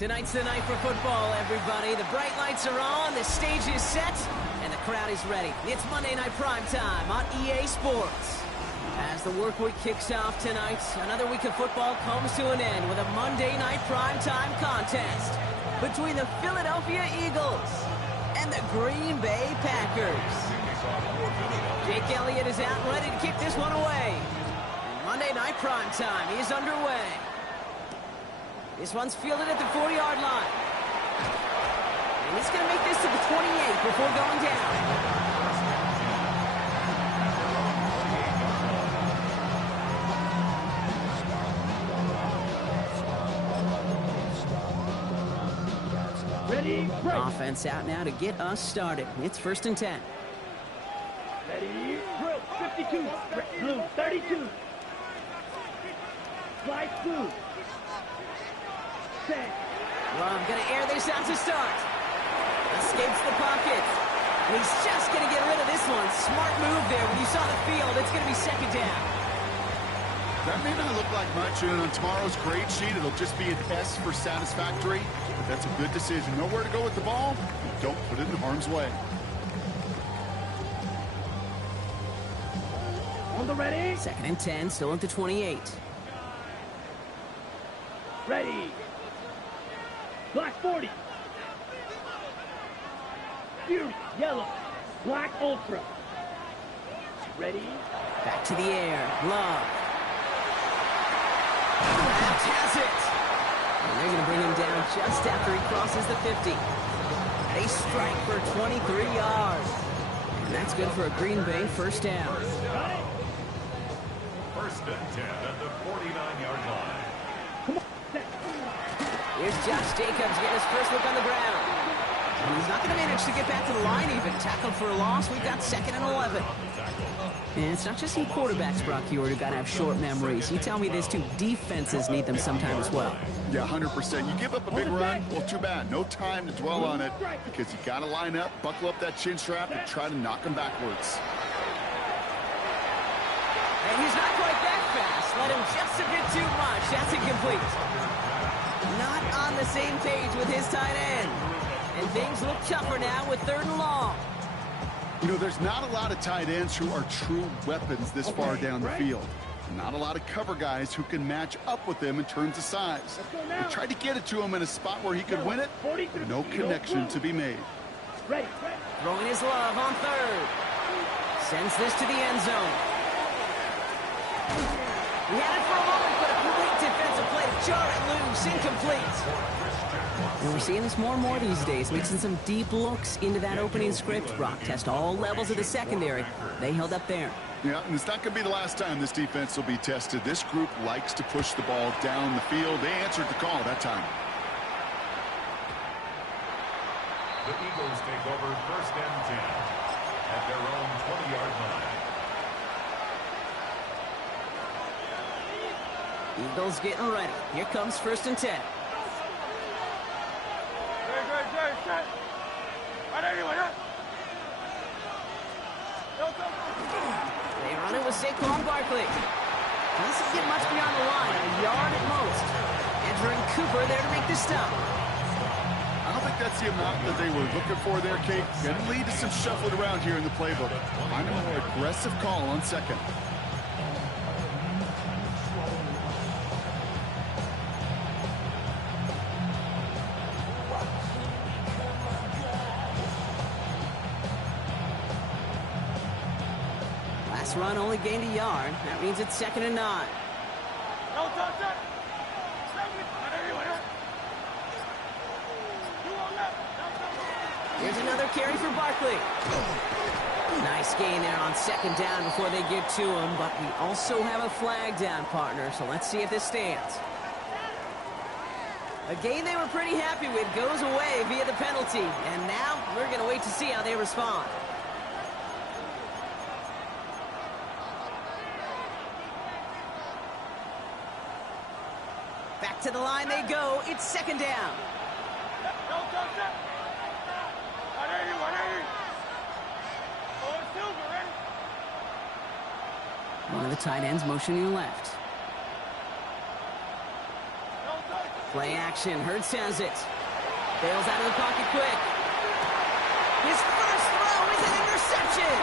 Tonight's the night for football, everybody. The bright lights are on, the stage is set, and the crowd is ready. It's Monday Night Primetime on EA Sports. As the work week kicks off tonight, another week of football comes to an end with a Monday Night Primetime contest between the Philadelphia Eagles and the Green Bay Packers. Jake Elliott is out and ready to kick this one away. And Monday Night Primetime is underway. This one's fielded at the 40-yard line. And he's going to make this to the 28 before going down. Ready, break. Offense out now to get us started. It's 1st and 10. Ready, drill, 52, blue, 32. Slide blue. Love going to air this out to start. Escapes the pocket. And he's just going to get rid of this one. Smart move there. When you saw the field, it's going to be 2nd down. That may not look like much, and on tomorrow's grade sheet, it'll just be an S for satisfactory. But that's a good decision. Know where to go with the ball, and don't put it in harm's way. On the ready. 2nd and 10, still at the 28. Ready. Black 40. Fury, yellow. Black ultra. Ready. Back to the air. Love. That has it. And they're going to bring him down just after he crosses the 50. They strike for 23 yards. And that's good for a Green Bay 1st down. 1st and 10 at the 49-yard line. Here's Josh Jacobs getting his first look on the ground. And he's not going to manage to get back to the line even. Tackled for a loss. We've got 2nd and 11. And it's not just some quarterbacks, Brock Huard, who got to have short memories. You tell me this too, defenses need them sometime as well. Yeah, 100%. You give up a big run, well, too bad. No time to dwell on it because you got to line up, buckle up that chin strap, and try to knock them backwards. And he's not quite that fast. Let him just a bit too much. That's incomplete. Not on the same page with his tight end. And things look tougher now with 3rd and long. You know, there's not a lot of tight ends who are true weapons this far down the field. Not a lot of cover guys who can match up with him in terms of size. They tried to get it to him in a spot where he could win it. No connection to be made. Throwing his love on 3rd. Sends this to the end zone. He had it for a moment, but a great defensive play to jar it loose. Incomplete. And we're seeing this more and more these days, mixing some deep looks into that opening script. Brock test all levels of the secondary. They held up there. Yeah, and it's not going to be the last time this defense will be tested. This group likes to push the ball down the field. They answered the call that time. The Eagles take over 1st and 10 at their own 20-yard line. Eagles getting ready. Here comes 1st and 10. They run it with Saquon Barkley. Doesn't get much beyond the line, a yard at most. Entering Cooper there to make the stop. I don't think that's the amount that they were looking for there, Kate. Going to lead to some shuffling around here in the playbook. Find a more aggressive call on 2nd. This run only gained a yard. That means it's 2nd and 9. Here's another carry for Barkley. Nice gain there on 2nd down before they get to him, but we also have a flag down, partner, so let's see if this stands. A gain they were pretty happy with goes away via the penalty, and now we're going to wait to see how they respond. Back to the line they go. It's 2nd down. One of the tight ends motioning left. Play action. Hurts has it. Bails out of the pocket quick. His first throw is an interception.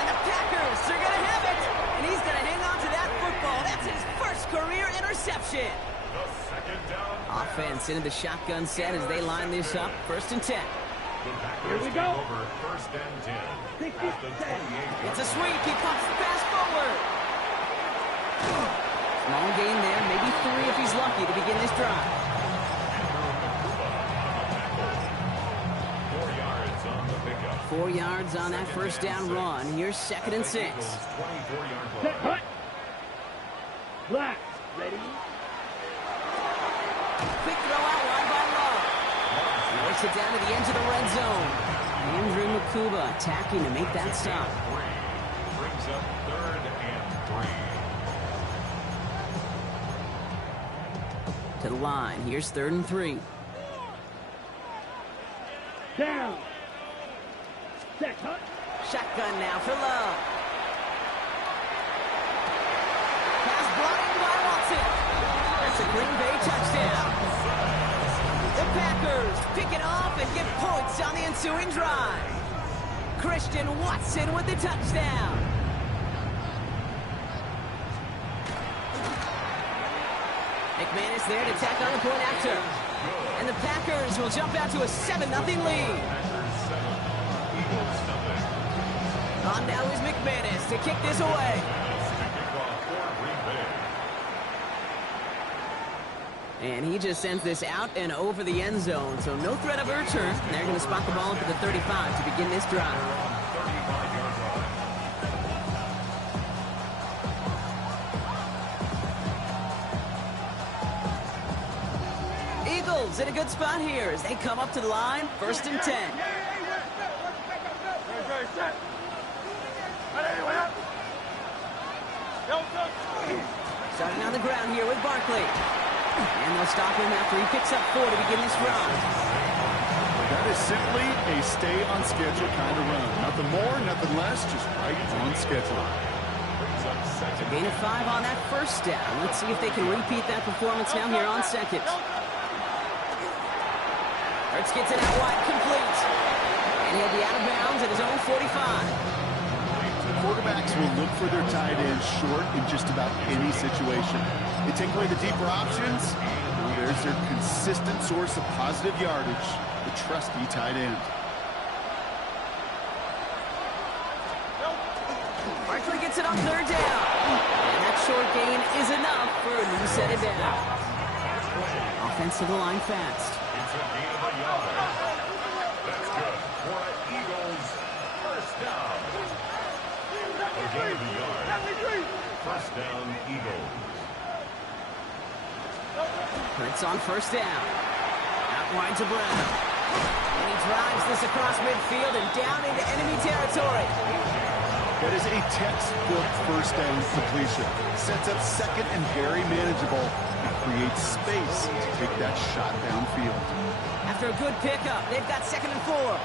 And the Packers are going to have it. And he's going to hang on to that football. That's his first career interception. Offense into the shotgun set as they line this up. 1st and 10. Here we go. Over 1st and 10. It's a sweep. He pops the pass forward. Small gain there. Maybe 3 if he's lucky to begin this drive. 4 yards on the pickup. 4 yards on that 1st down run. Here's 2nd and 6. 24-yard Set, hut. Black, ready? Quick throw out wide by Love. Works it down to the edge of the red zone. Andrew Makuba attacking to make that stop. Brings up 3rd and 3. To the line. Here's 3rd and 3. Down. Set, hut. Shotgun now for Love. Pass blocked by Watson. That's a Green Bay touchdown. The Packers pick it off and get points on the ensuing drive. Christian Watson with the touchdown. McManus there to tack on the point after. And the Packers will jump out to a 7-0 lead. On now is McManus to kick this away. And he just sends this out and over the end zone, so no threat of a return. They're going to spot the ball up at the 35 to begin this drive. Eagles in a good spot here as they come up to the line. 1st and 10. Starting on the ground here with Barkley. And they'll stop him after he picks up 4 to begin this drive. That is simply a stay-on-schedule kind of run. Nothing more, nothing less, just right on schedule. It's a gain of 5 on that 1st down. Let's see if they can repeat that performance now here on 2nd. Hurts gets it out wide, complete. And he'll be out of bounds at his own 45. Quarterbacks will look for their tight end short in just about any situation. They take away the deeper options. Well, there's their consistent source of positive yardage, the trusty tight end. Barkley gets it on 3rd down. And that short gain is enough for a new set of down. Offense to the line fast. It's a gain of a yard. That's good for an Eagles 1st down. A gain of a yard. 1st down, Eagles. Hurts on 1st down. Out wide to Brown. And he drives this across midfield and down into enemy territory. That is a textbook 1st down completion. Sets up 2nd and very manageable and creates space to take that shot downfield. After a good pickup, they've got 2nd and 4.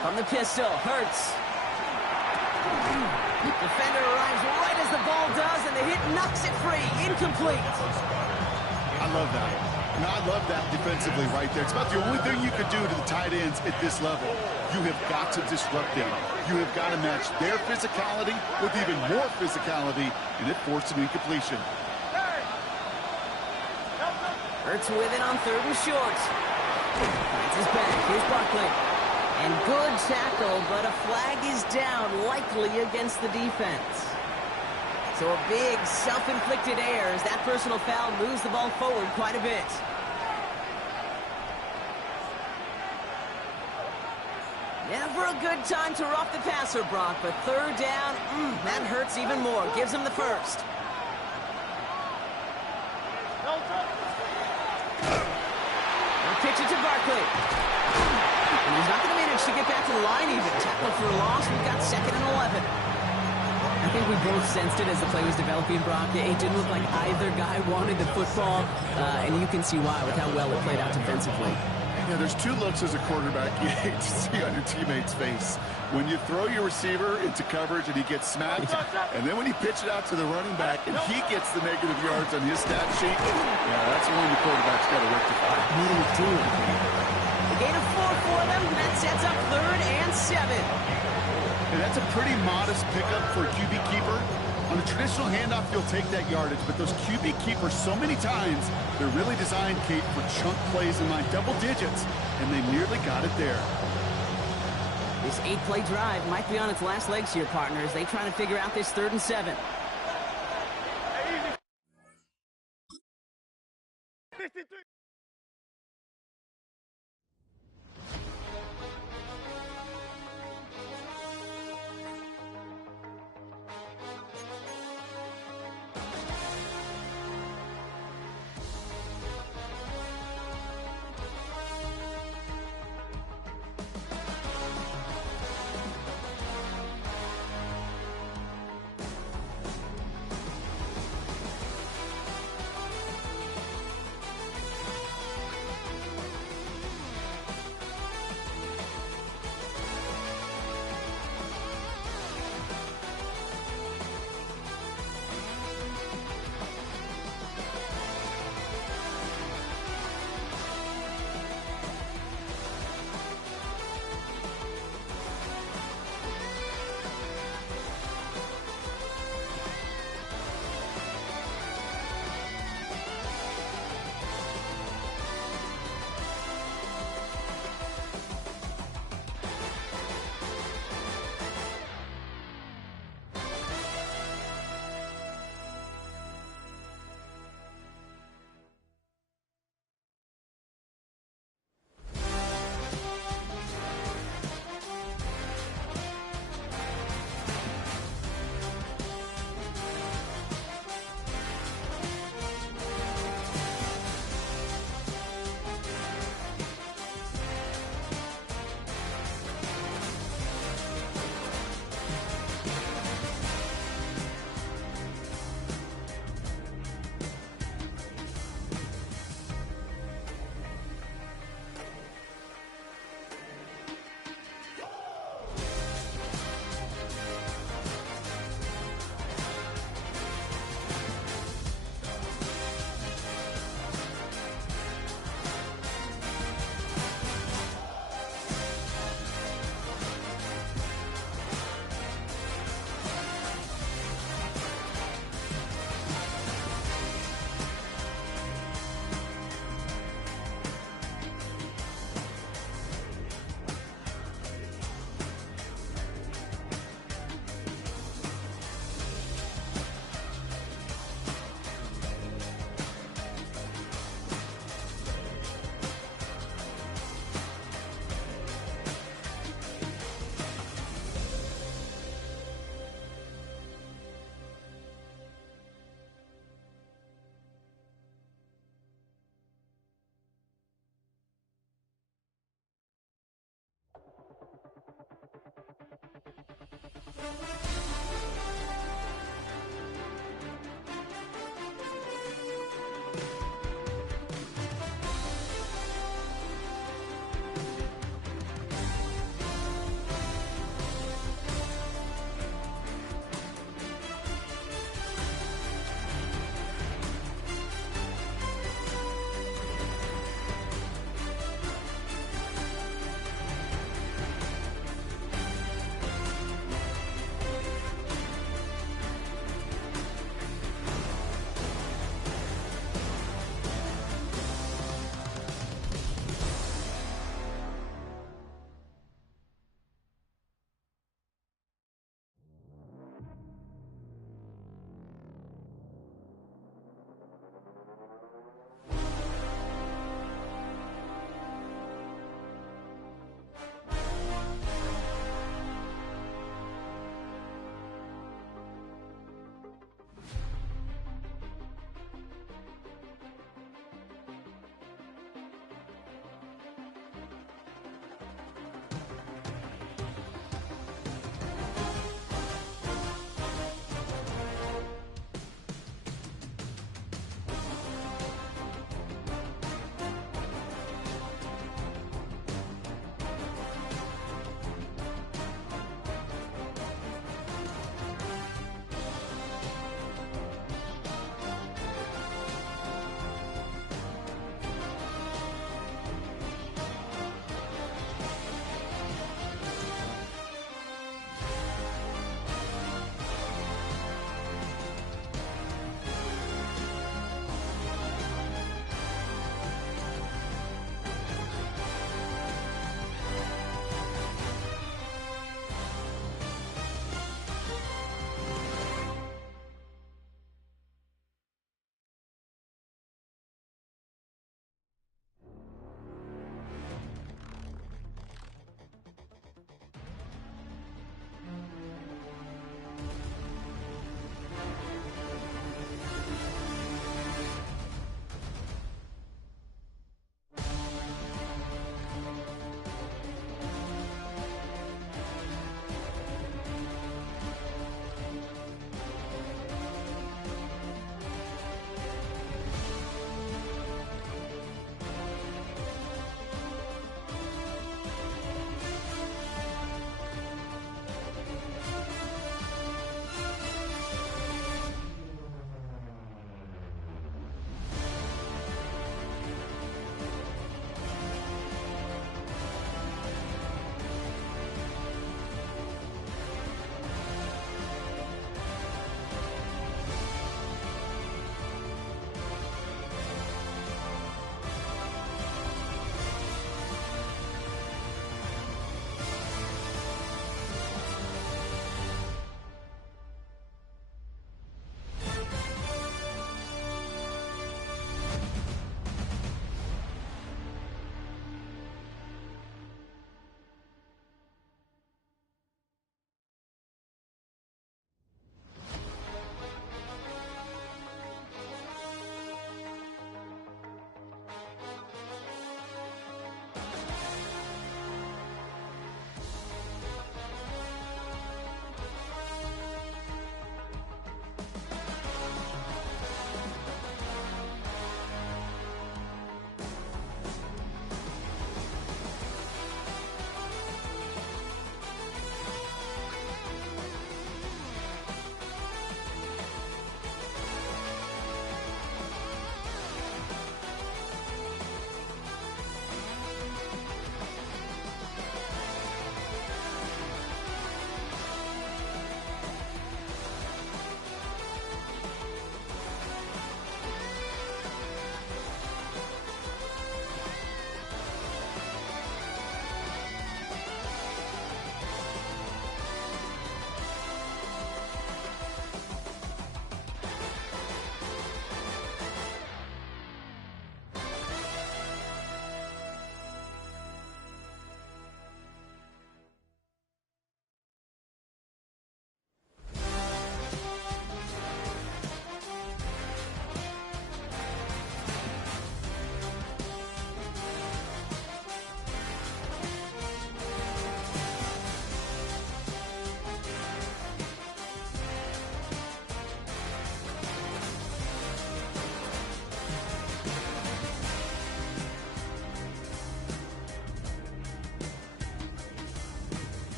From the pistol, Hurts. Defender arrives right as the ball does, and the hit knocks it free. Incomplete. I love that. I love that defensively right there. It's about the only thing you could do to the tight ends at this level. You have got to disrupt them. You have got to match their physicality with even more physicality, and it forced an incompletion. Hurts with it on 3rd and short. Finds his back. Here's Barkley. And good tackle, but a flag is down, likely against the defense. So a big self-inflicted error as that personal foul moves the ball forward quite a bit. Never a good time to rough the passer, Brock, but third down, that hurts even more. Gives him the first. They'll pitch it to Barkley. And he's not going to manage to get back to the line even. Tackle for a loss. We've got 2nd and 11. I think we both sensed it as the play was developing, Brock. It didn't look like either guy wanted the football, and you can see why with how well it played out defensively. Yeah, there's two looks as a quarterback you hate to see on your teammate's face. When you throw your receiver into coverage and he gets smacked, and then when you pitch it out to the running back and he gets the negative yards on his stat sheet, yeah, that's one the quarterback's got to rectify. What do we do? A gain of 4 for them, and that sets up 3rd and 7. And that's a pretty modest pickup for a QB keeper. On a traditional handoff, you'll take that yardage, but those QB keepers, so many times, they're really designed, Kate, for chunk plays in like double digits, and they nearly got it there. This 8-play drive might be on its last legs here, partners. They trying to figure out this 3rd and 7.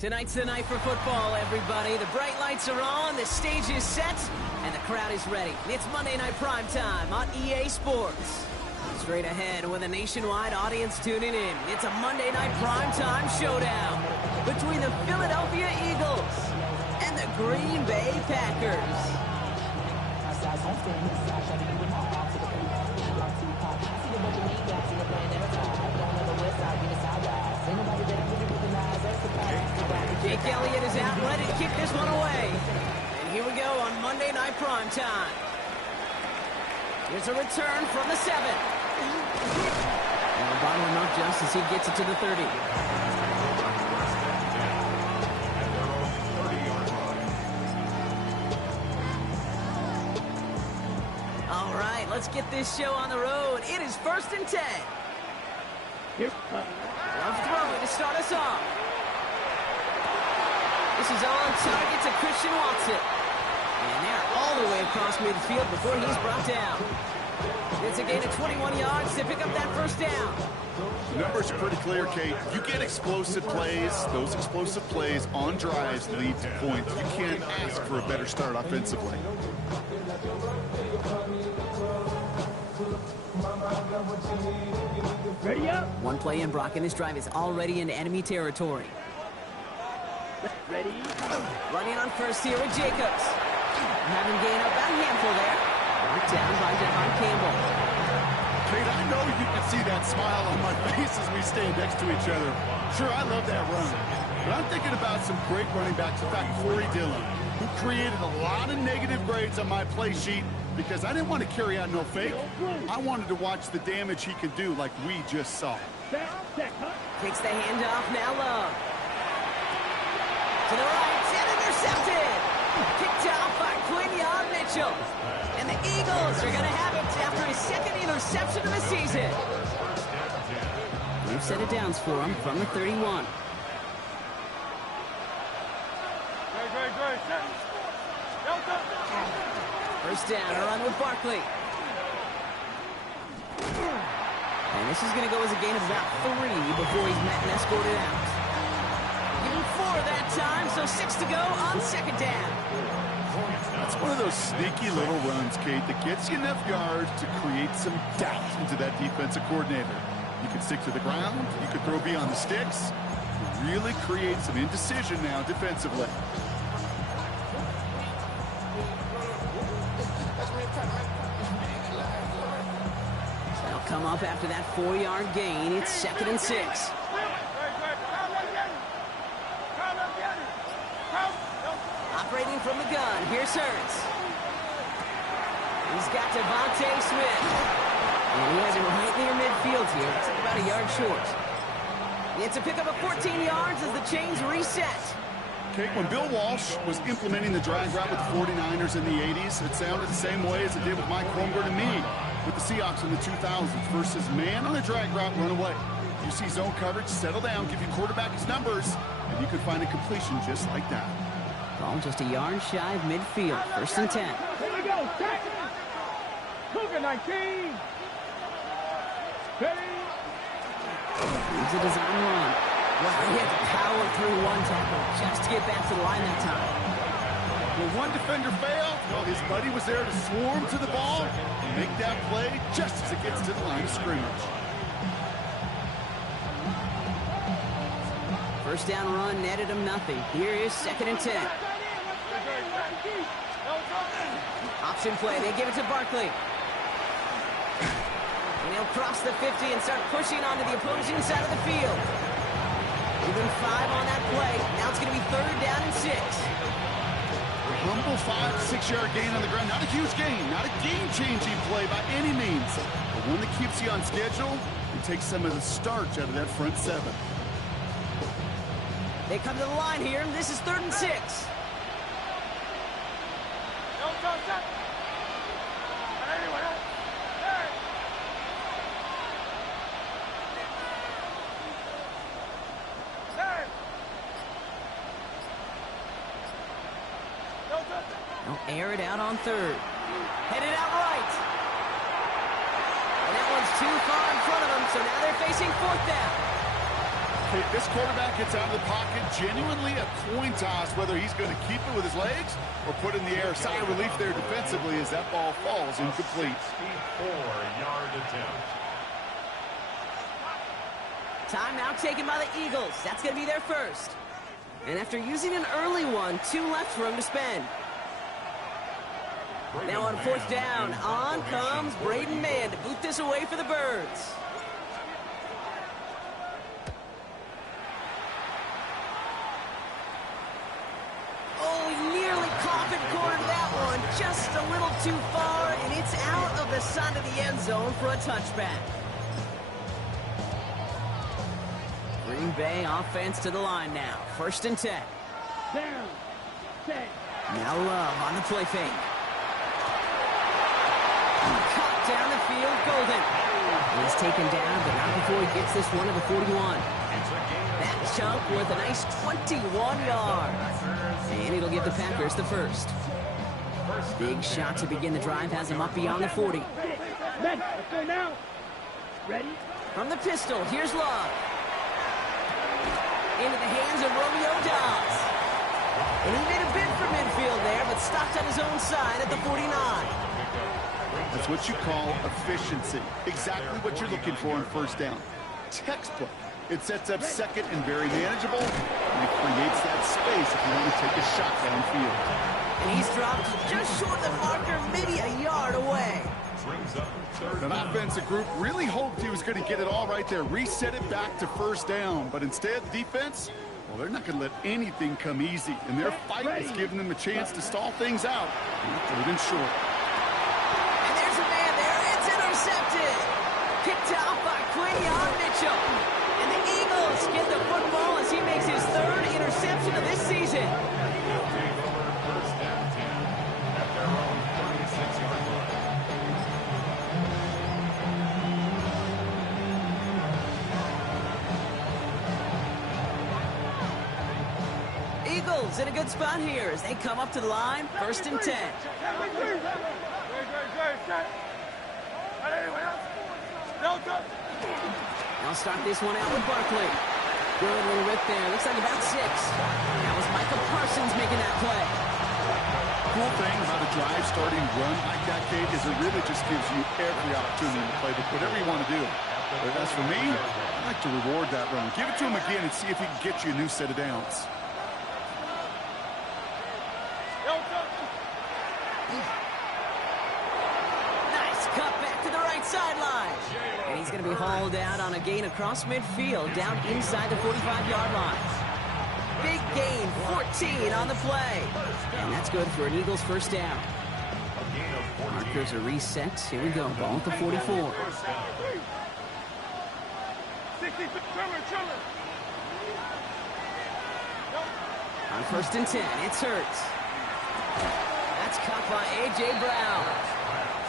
Tonight's the night for football, everybody. The bright lights are on, the stage is set, and the crowd is ready. It's Monday Night Primetime on EA Sports. Straight ahead with a nationwide audience tuning in, it's a Monday Night Primetime showdown between the Philadelphia Eagles and the Green Bay Packers. Jake Elliott is out ready to kick this one away. And here we go on Monday Night Primetime. Here's a return from the 7. And the bottom him up just as he gets it to the 30. All right, let's get this show on the road. It is 1st and 10. Love throwing to start us off. This is on target to Christian Watson. And they're all the way across midfield before he's brought down. It's a gain of 21 yards to pick up that first down. The numbers are pretty clear, Kate. You get explosive plays. Those explosive plays on drives lead to points. You can't ask for a better start offensively. Ready up. One play in, Brock, and this drive is already into enemy territory. Ready. Running on first here with Jacobs. Having gain up about a handful there. Brought down by Devon Campbell. Kate, I know you can see that smile on my face as we stand next to each other. Sure, I love that run. But I'm thinking about some great running backs. In fact, Corey Dillon, who created a lot of negative grades on my play sheet because I didn't want to carry out no fake. I wanted to watch the damage he could do like we just saw. Takes the handoff, now Love. To the right, and intercepted. Kicked out by Quinyon Mitchell. And the Eagles are going to have it after his second interception of the season. We've set it down for him from the 31. First down, a run with Barkley. And this is going to go as a gain of about 3 before he's met and escorted out. Give him 4 that time, so 6 to go on second down. That's one of those sneaky little runs, Kate, that gets you enough yards to create some doubt into that defensive coordinator. You can stick to the ground, you can throw beyond the sticks, really create some indecision now defensively. They'll come up after that 4-yard gain. It's 2nd and 6. Operating from the gun, here's Hurts. He's got Devontae Smith. And he has him right near midfield here. It's about a yard short. It's a pickup of 14 yards as the chains reset. Kate, when Bill Walsh was implementing the drag route with the 49ers in the 80s, it sounded the same way as it did with Mike Holmgren and me with the Seahawks in the 2000s versus man on a drag route, run away. You see zone coverage, settle down, give your quarterback his numbers, and you can find a completion just like that. Ball just a yard shy of midfield. 1st and 10. Here we go. Check. Cougar 19. Ready. Here's a design run. Wow, he had to power through one tackle just to get back to the line that time. Will one defender fail? Well, his buddy was there to swarm to the ball and make that play just as it gets to the line of scrimmage. First down run netted him nothing. Here is 2nd and 10. Option play. They give it to Barkley. And he'll cross the 50 and start pushing onto the opposing side of the field. Even 5 on that play. Now it's going to be 3rd down and 6. Humble 5-6-yard gain on the ground. Not a huge gain. Not a game-changing play by any means. But one that keeps you on schedule and takes some of the starch out of that front 7. They come to the line here. This is 3rd and 6. They'll air it out on 3rd. Headed out right. And that one's too far in front of them, so now they're facing 4th down. Okay, this quarterback gets out of the pocket, genuinely a coin toss whether he's going to keep it with his legs or put it in the air. Sigh of relief there defensively as that ball falls incomplete. 64-yard attempt. Timeout taken by the Eagles. That's going to be their first. And after using an early one, 2 left for him to spend. Now on 4th down, on comes Braden Mann to boot this away for the Birds. Oh, he nearly coffin cornered that one. Just a little too far, and it's out of the side of the end zone for a touchback. Green Bay offense to the line now. 1st and 10. Down. 10. Now Love on the play fake. Cut down the field, Golden. He's taken down, but not before he gets this one to the 41. That chunk worth a nice 21 yards. And it'll give the Packers the first. Big shot to begin the drive has him up beyond the 40. Let's go now. Ready? From the pistol, here's Love. Into the hands of Romeo Doubs. And he made a bid for midfield there, but stopped on his own side at the 49. That's what you call efficiency. Exactly what you're looking for on 1st down. Textbook. It sets up 2nd and very manageable, and it creates that space if you want to take a shot downfield. And he's dropped just short of the marker, maybe a yard away. An offensive group really hoped he was going to get it all right there, reset it back to 1st down, but instead, defense, well, they're not going to let anything come easy, and their fight is giving them a chance to stall things out. 3rd and short. And there's a man there. It's intercepted. Picked out by Quinion Mitchell. And the Eagles get the football as he makes his 3rd interception of this season. Eagles in a good spot here as they come up to the line. 1st and 10. I'll start this one out with Barkley. Good little rip there. Looks like about 6. That was Michael Parsons making that play. Cool thing about a drive starting run like that, Kate, is it really just gives you every opportunity to play whatever you want to do. But as for me, I like to reward that run. Give it to him again and see if he can get you a new set of downs. Nice cut back to the right sideline. And he's going to be hauled out on a gain across midfield, down inside the 45-yard line. Big gain, 14 on the play. And that's good for an Eagles 1st down. Markers are reset. Here we go. Ball at the 44. On 1st and 10, it's Hurts. That's caught by A.J. Brown.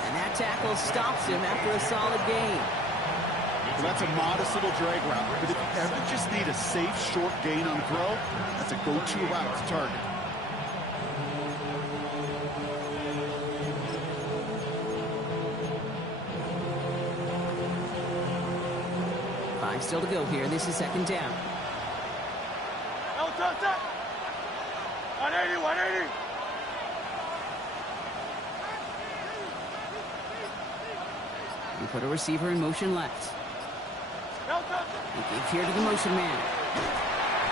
And that tackle stops him after a solid gain. Well, that's a modest little drag route, but if you ever just need a safe, short gain on throw, that's a go-to route to target. Five still to go here. This is 2nd down. 180, 180. And put a receiver in motion left. He gives here to the motion man.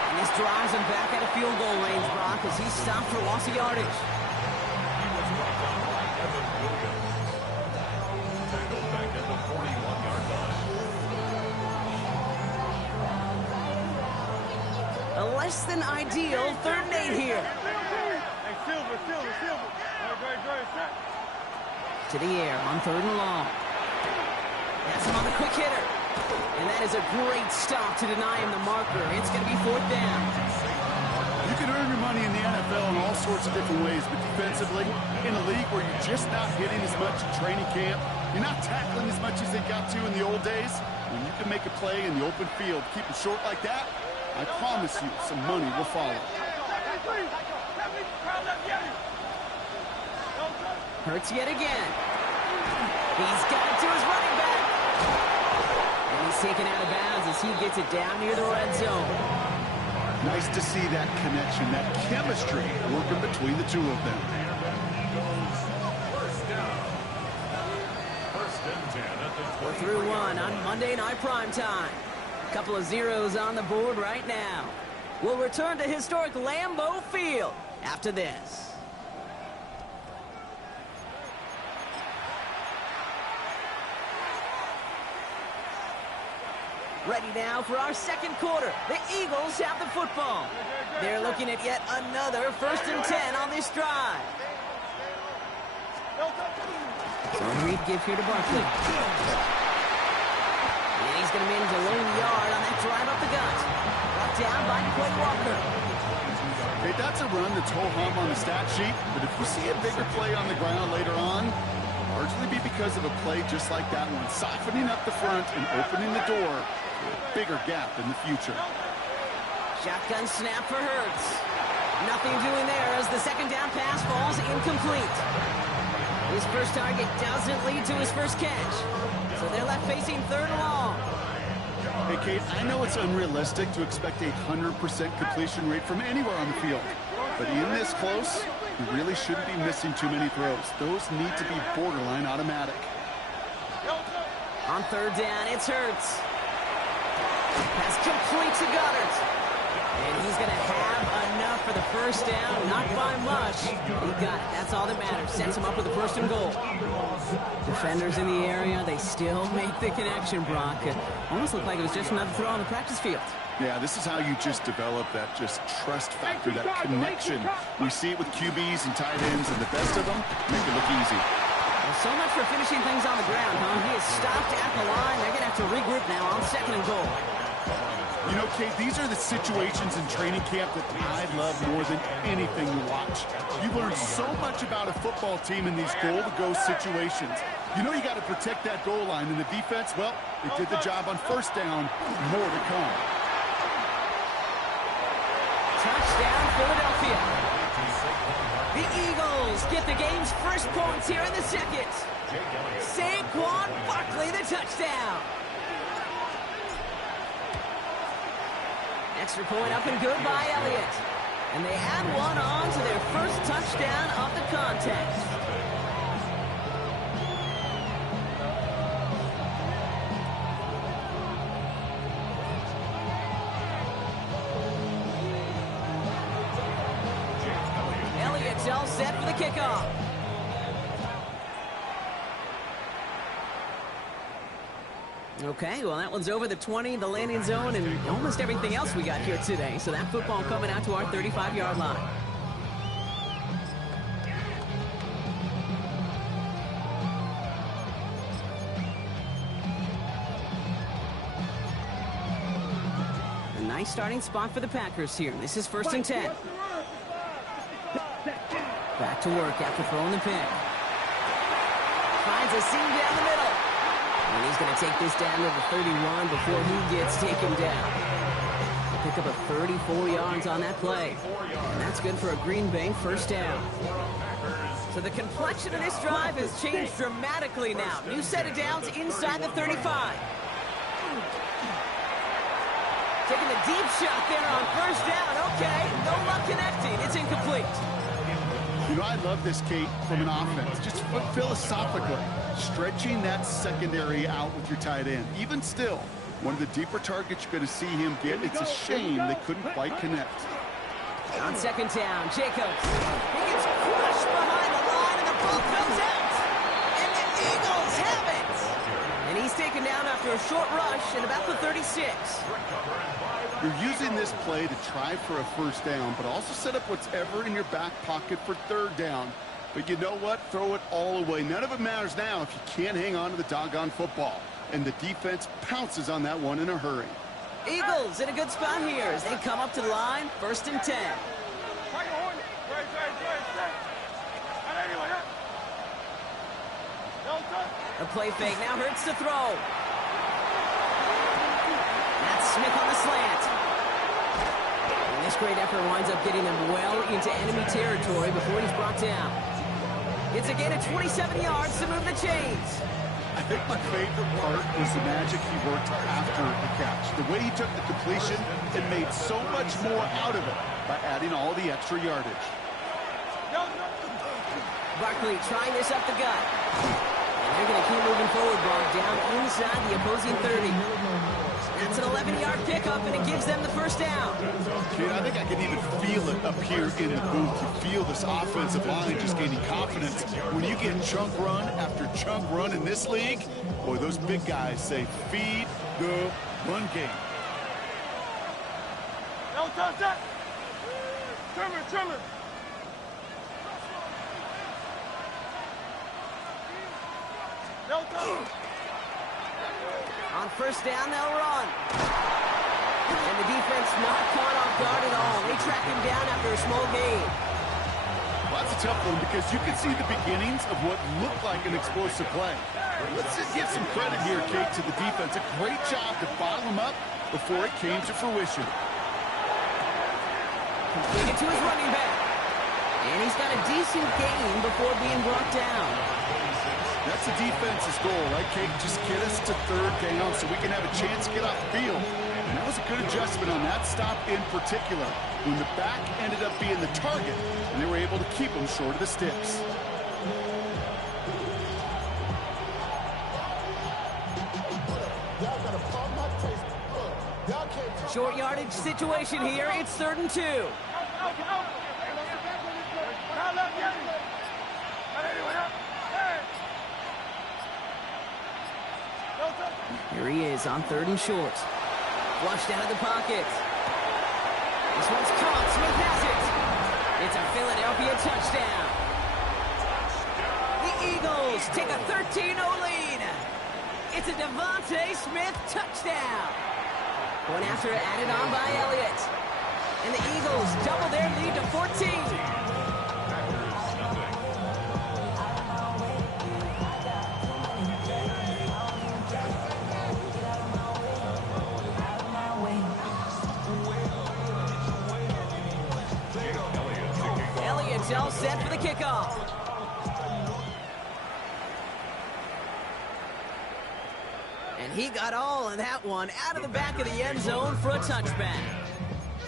And this drives him back out of field goal range, Brock, as he's stopped for loss of yardage. He was brought down by Evan Williams. Tackled back at the 41-yard line. A less than ideal 3rd and 8 here. Hey, Silver. Great. To the air on 3rd and long. That's him on the quick hitter. And that is a great stop to deny him the marker. It's going to be 4th down. You can earn your money in the NFL in all sorts of different ways, but defensively, in a league where you're just not hitting as much in training camp, you're not tackling as much as they got to in the old days, when you can make a play in the open field, keep it short like that, I promise you some money will follow. Hurts yet again. He's got it to his running back. And he's taken out of bounds as he gets it down near the red zone. Nice to see that connection, that chemistry working between the two of them. First down. 1st and 10 at the 4 through 1 on Monday Night Primetime. A couple of zeros on the board right now. We'll return to historic Lambeau Field after this. Ready now for our 2nd quarter. The Eagles have the football. They're looking at yet another 1st and 10 on this drive. So Reed give here to Barkley. And he's going to manage a lone yard on that drive up the gut. Brought down by Quay Walker. Hey, that's a run that's ho-hum on the stat sheet, but if you see a bigger play on the ground later on, it'll largely be because of a play just like that one, softening up the front and opening the door for a bigger gap in the future. Shotgun snap for Hurts. Nothing doing there as the 2nd down pass falls incomplete. His first target doesn't lead to his first catch. So they're left facing 3rd and long. Hey, Kate, I know it's unrealistic to expect a 100% completion rate from anywhere on the field. But in this close, you really shouldn't be missing too many throws. Those need to be borderline automatic. On 3rd down, it's Hurts. Pass complete to Goddard. And he's going to have enough for the 1st down. Not by much. He got it. That's all that matters. Sets him up with the 1st and goal. Defenders in the area, they still make the connection, Brock. It almost looked like it was just another throw on the practice field. Yeah, this is how you just develop that just trust factor, that connection. We see it with QBs and tight ends, and the best of them make it look easy. Well, so much for finishing things on the ground, huh? He is stopped at the line. They're going to have to regroup now on 2nd and goal. You know, Kate, these are the situations in training camp that I love more than anything to watch. You learn so much about a football team in these goal-to-go situations. You know you got to protect that goal line, and the defense, well, they did the job on 1st down. More to come. Touchdown, Philadelphia. The Eagles get the game's first points here in the 2nd. Saquon Barkley, the touchdown. Extra point up and good by Elliott. And they add one on to their first touchdown of the contest. Elliott's all set for the kickoff. Okay, well, that one's over the 20, the landing zone, and almost everything else we got here today. So that football coming out to our 35-yard line. A nice starting spot for the Packers here. This is 1st and 10. Back to work after throwing the pick. Finds a seam down the middle. And he's going to take this down to the 31 before he gets taken down. He'll pick up a 34 yards on that play. And that's good for a Green Bay 1st down. So the complexion of this drive has changed dramatically now. New set of downs inside the 35. Taking the deep shot there on 1st down. Okay, no luck connecting. It's incomplete. You know, I love this, Kate, from an offense. Just philosophically, stretching that secondary out with your tight end. Even still, one of the deeper targets you're going to see him get. It's a shame they couldn't quite connect. On second down, Jacobs. He gets crushed behind the line, and the ball comes out. And the Eagles have it. And he's taken down after a short rush at about the 36. You're using this play to try for a first down, but also set up what's ever in your back pocket for third down. But you know what? Throw it all away. None of it matters now if you can't hang on to the doggone football. And the defense pounces on that one in a hurry. Eagles in a good spot here as they come up to the line, 1st and 10. A play fake now hurts to throw. That's Smith on the slant. And this great effort winds up getting them well into enemy territory before he's brought down. It's a gain of 27 yards to move the chains. I think my favorite part was the magic he worked after the catch. The way he took the completion and made so much more out of it by adding all the extra yardage. Barkley trying this up the gut. And they're going to keep moving forward, ball down inside the opposing 30. That's an 11-yard pickup, and it gives them the first down. Dude, I think I can even feel it up here in the booth. You feel this offensive line just gaining confidence. When you get chunk run after chunk run in this league, boy, those big guys say, feed the run game. No, touch that. Trimmer. No, touch. On first down, they'll run. And the defense not caught off guard at all. They track him down after a small gain. Well, that's a tough one because you can see the beginnings of what looked like an explosive play. Let's just give some credit here, Kate, to the defense. A great job to bottle him up before it came to fruition. Completed to his running back. And he's got a decent gain before being brought down. That's the defense's goal, right, Kate? Just get us to third down so we can have a chance to get off the field. And that was a good adjustment on that stop in particular, when the back ended up being the target, and they were able to keep him short of the sticks. Short yardage situation here. It's 3rd and 2. Here he is on 3rd and short. Flushed out of the pocket. This one's caught. Smith has it. It's a Philadelphia touchdown. The Eagles take a 13-0 lead. It's a Devontae Smith touchdown. One after added on by Elliott. And the Eagles double their lead to 14. All set for the kickoff. And he got all of that one out of the back of the end zone for a touchback.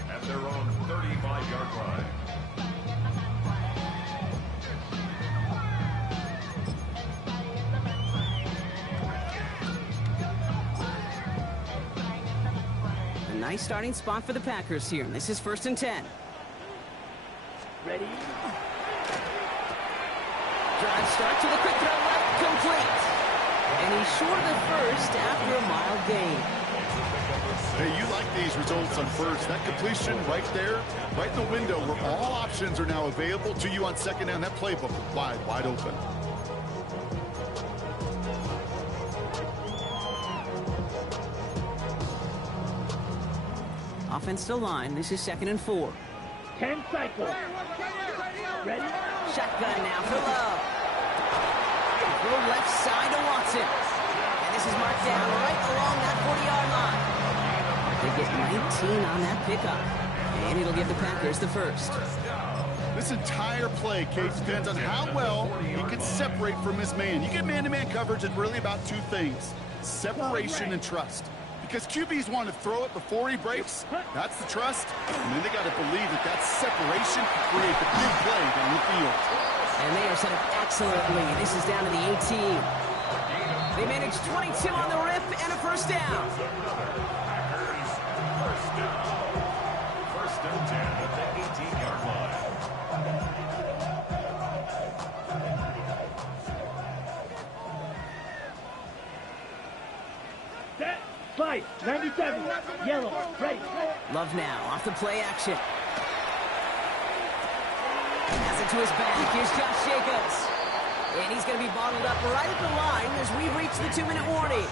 At their own 35-yard line. A nice starting spot for the Packers here. This is 1st and 10. Ready? Drive start to the quick throw left, complete. And he's short of the first after a mild gain. Hey, you like these results on first. That completion right there, right in the window where all options are now available to you on second down. That playbook wide open. Offense still line. This is 2nd and 4. 10 cycles. Ready? Shotgun now for Love. Throw left side to Watson. And this is marked down right along that 40-yard line. They get 19 on that pickup. And it'll give the Packers the first. This entire play, Kate, depends on how well he can separate from his man. You get man-to-man coverage, it's really about two things: separation and trust. because QBs want to throw it before he breaks. That's the trust. And then they got to believe that that separation can create the big play down the field. And they are set up excellently. This is down to the 18. They managed 22 on the rip and a first down. Packers, first down. First and 10 at the 18-yard line. Set. Fight. 97. Yellow. Ready. Love now off the play action. Pass it to his back. Here's Josh Jacobs. And he's going to be bottled up right at the line as we reach the 2-minute warning.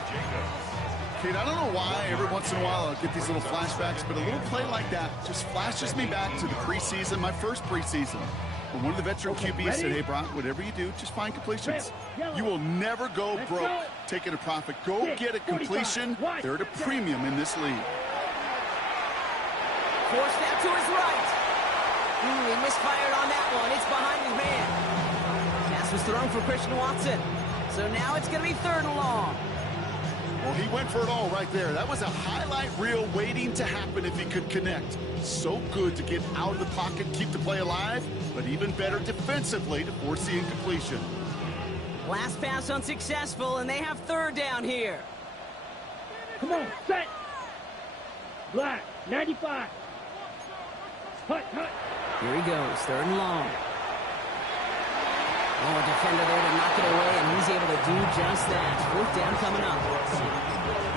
Kate, I don't know why every once in a while I'll get these little flashbacks, but a little play like that just flashes me back to the preseason, my first preseason. When one of the veteran QBs said, hey, Brock, whatever you do, just find completions. You will never go broke taking a profit. Go get a completion. They're at a premium in this league. Forced out to his right. He misfired on that one. It's behind his man. Pass was thrown for Christian Watson. So now it's going to be 3rd and long. Well, he went for it all right there. That was a highlight reel waiting to happen if he could connect. So good to get out of the pocket, keep the play alive, but even better defensively to force the incompletion. Last pass unsuccessful, and they have 3rd down here. Come on. Set. Black. 95. Hut. Here he goes, 3rd and long. Oh, a defender there to knock it away, and he's able to do just that. 4th down coming up.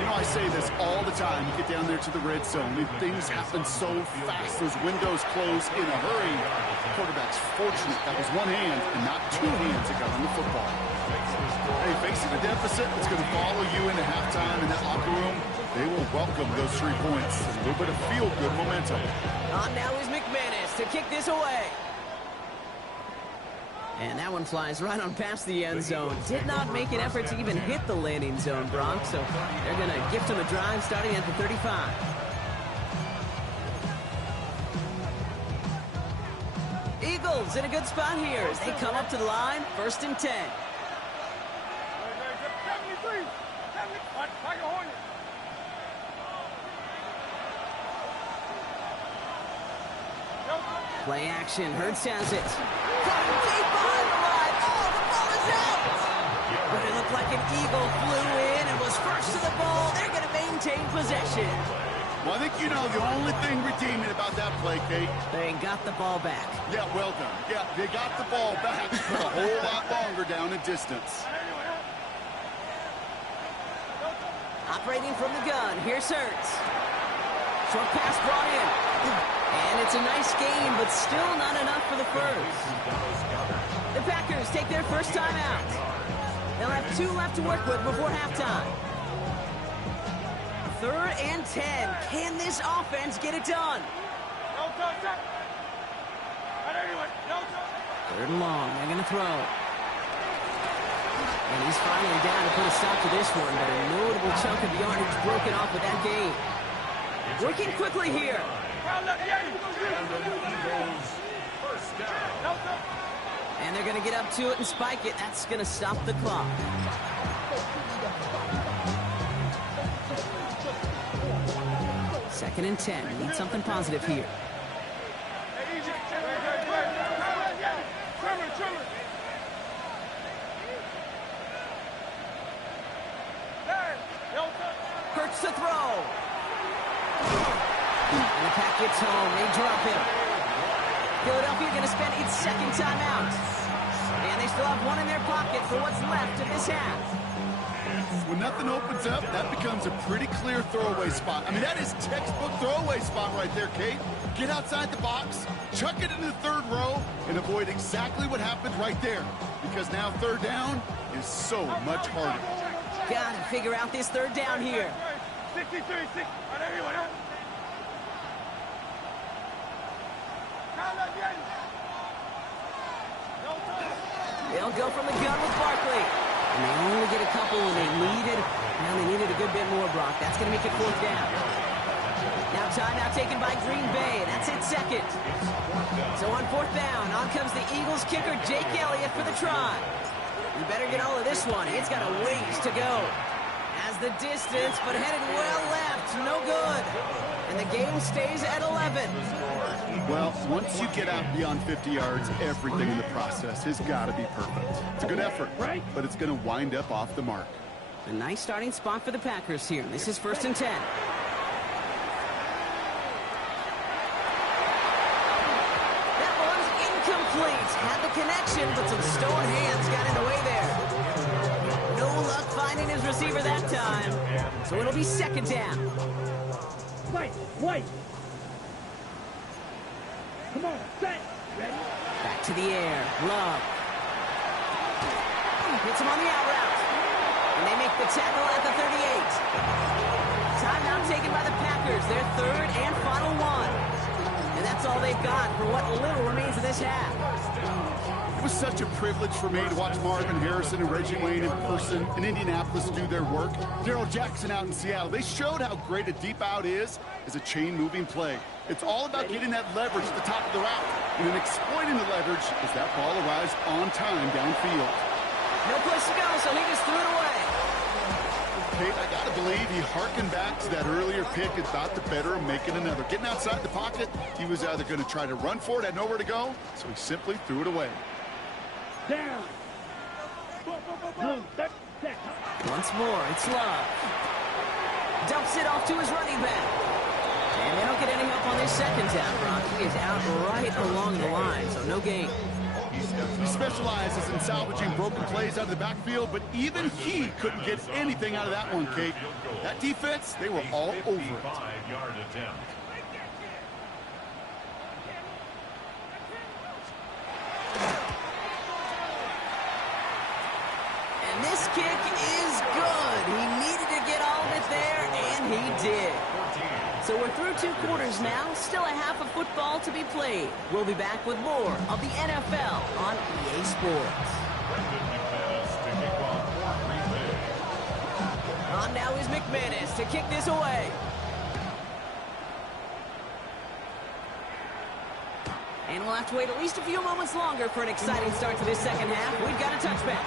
You know, I say this all the time. You get down there to the red zone, and things happen so fast. Those windows close in a hurry. The quarterback's fortunate that was one hand and not 2 hands that got on the football. Hey, facing a deficit, it's going to follow you into halftime in that locker room. They will welcome those 3 points. A little bit of feel-good momentum. On now is McManus to kick this away. And that one flies right on past the end zone. Did not make an effort to even hit the landing zone, Brock. So they're going to gift him a drive starting at the 35. Eagles in a good spot here as they come up to the line. 1st and 10. 73. Like a Hornet. Play action. Hurts has it. Cutting deep behind the line. Oh, the ball is out. But it looked like an Eagle flew in and was first to the ball. They're going to maintain possession. Well, I think you know the only thing redeeming about that play, Kate. They got the ball back. Yeah, well done. Yeah, they got the ball back, but a whole lot longer down in distance. Operating from the gun. Here's Hurts. Short pass brought in. And it's a nice game, but still not enough for the first. The Packers take their first time out. They'll have 2 left to work with before halftime. 3rd and 10. Can this offense get it done? 3rd and long. They're going to throw. And he's finally down to put a stop to this one, but a notable chunk of yardage broken off with that game. Working quickly here. And they're going to get up to it and spike it. That's going to stop the clock. Second and 10. Need something positive here. Hurts to throw. And the pack gets home. They drop him. Philadelphia going to spend its 2nd timeout. And they still have 1 in their pocket for what's left of this half. When nothing opens up, that becomes a pretty clear throwaway spot. I mean, that is textbook throwaway spot right there, Kate. Get outside the box, chuck it into the 3rd row, and avoid exactly what happened right there. Because now 3rd down is so much harder. Gotta figure out this 3rd down here. 63. They'll go from the gun with Barkley. And they only get a couple when they needed a good bit more, Brock. That's going to make it 4th down. Now timeout taken by Green Bay. That's it 2nd. So on 4th down, on comes the Eagles kicker, Jake Elliott, for the try. You better get all of this one. It's got a ways to go. As has the distance, but headed well left. No good. And the game stays at 11. Well, once you get out beyond 50 yards, everything in the process has got to be perfect. It's a good effort, but it's going to wind up off the mark. A nice starting spot for the Packers here. This is 1st and 10. That one's incomplete. Had the connection, but some stone hands got in the way there. No luck finding his receiver that time. So it'll be 2nd down. Wait. Come on, set. Ready? Back to the air. Love. Hits him on the out route. And they make the tackle at the 38. Timeout taken by the Packers. Their 3rd and final one. And that's all they've got for what little remains of this half. It was such a privilege for me to watch Marvin Harrison and Reggie Wayne in person in Indianapolis do their work. Darrell Jackson out in Seattle. They showed how great a deep out is as a chain-moving play. It's all about getting that leverage at the top of the route and then exploiting the leverage as that ball arrives on time downfield. No place to go, so he just threw it away. Kate, I got to believe he harkened back to that earlier pick and thought the better of making another. Getting outside the pocket, he was either going to try to run for it, had nowhere to go, so he simply threw it away. Down. Once more, it's Love. Dumps it off to his running back. And they don't get any help on this 2nd down, Brock. He is out right along the line, so no gain. He specializes in salvaging broken plays out of the backfield, but even he couldn't get anything out of that one, Kate. That defense, they were all over it. 5-yard attempt. And this kick is good. He needed to get all of it there, and he did. So we're through 2 quarters now. Still a half of football to be played. We'll be back with more of the NFL on EA Sports. On now is McManus to kick this away. And we'll have to wait at least a few moments longer for an exciting start to this 2nd half. We've got a touchback.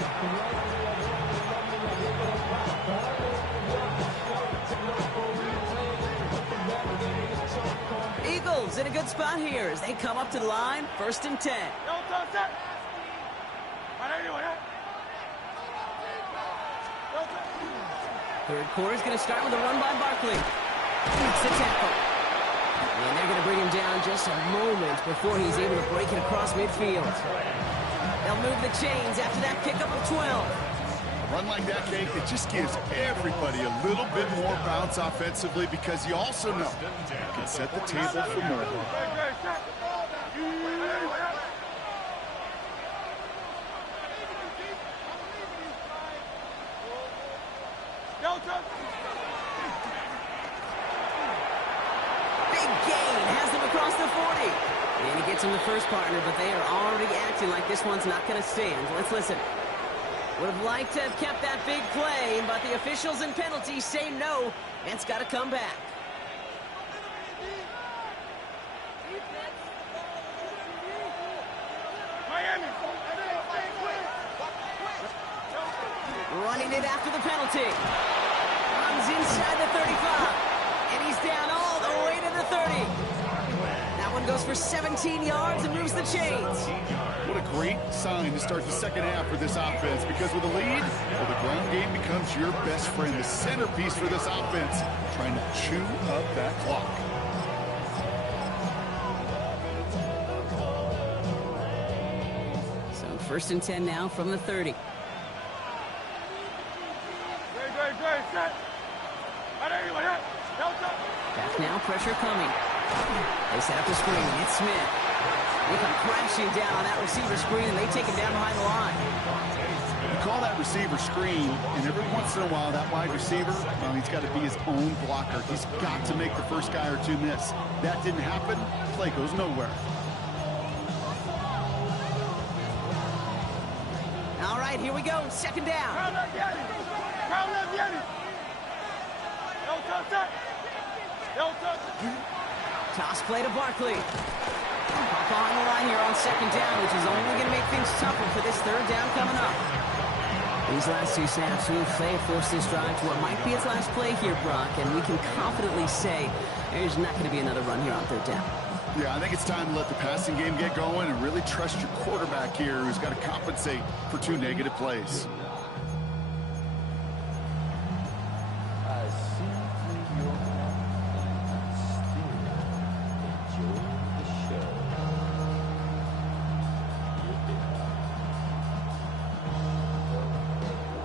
Eagles in a good spot here as they come up to the line. 1st and 10. 3rd quarter is going to start with a run by Barkley. Makes the tackle. And they're going to bring him down just a moment before he's able to break it across midfield. They'll move the chains after that pickup of 12. A run like that, Kate, it just gives everybody a little bit more bounce offensively because you also know you can set the table for more. Big gain has them across the 40. And he gets him the first partner, but they are already acting like this one's not going to stand. Let's listen. Would have liked to have kept that big play, but the officials and penalties say no, and it's got to come back. Running it after the penalty. Runs inside the 35. And he's down all the way to the 30. That one goes for 17 yards and moves the chains. What a great sign to start the 2nd half for this offense, because with a lead, well, the ground game becomes your best friend, the centerpiece for this offense, trying to chew up that clock. So 1st and 10 now from the 30. Back now, pressure coming. They set up the screen. It's Smith. They come crashing down on that receiver screen, and they take him down behind the line. You call that receiver screen, and every once in a while, that wide receiver, well, he's got to be his own blocker. He's got to make the first guy or two miss. That didn't happen. Play goes nowhere. All right, here we go. 2nd down. Toss play to Barkley. Up on the line here on 2nd down, which is only going to make things tougher for this 3rd down coming up. These last two snaps, they have forced this drive to what might be its last play here, Brock, and we can confidently say there's not going to be another run here on third down. Yeah, I think it's time to let the passing game get going and really trust your quarterback here, who's got to compensate for 2 negative plays.